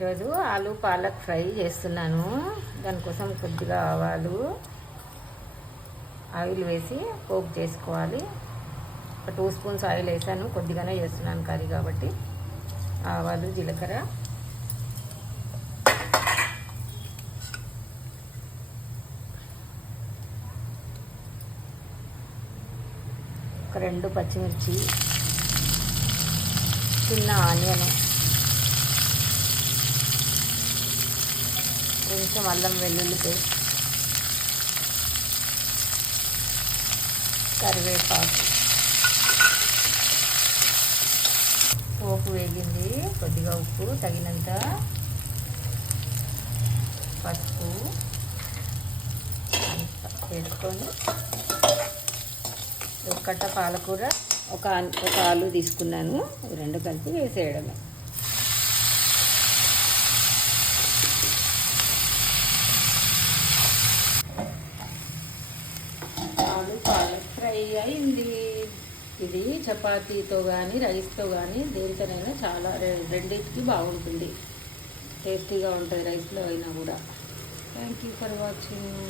ఈరోజు ఆలు పాలక్ ఫ్రై చేస్తున్నాను. దానికోసం కొద్దిగా ఆవాలు ఆయిల్ వేసి పోపు చేసుకోవాలి. ఒక 2 స్పూన్స్ ఆయిల్ వేసాను, కొద్దిగానే చేస్తున్నాను కర్రీ కాబట్టి. ఆవాలు, జీలకర్ర, ఒక 2 పచ్చిమిర్చి, చిన్న ఆనియన్, కొంచెం అల్లం వెల్లుల్లి పేస్ట్, కరివేపాకు. పోపు వేగింది, కొద్దిగా ఉప్పు తగినంత, పసుపు వేసుకొని ఒక కట్ట పాలకూర, ఒక ఆలు తీసుకున్నాను. 2 కలిపి వేసేయడమే. ఆలు పాలక్ ఫ్రై అయింది. ఇది చపాతీతో కానీ రైస్తో కానీ దేనితోనైనా చాలా రెండింటికి బాగుంటుంది, టేస్టీగా ఉంటుంది రైస్లో అయినా కూడా. Thank you for watching.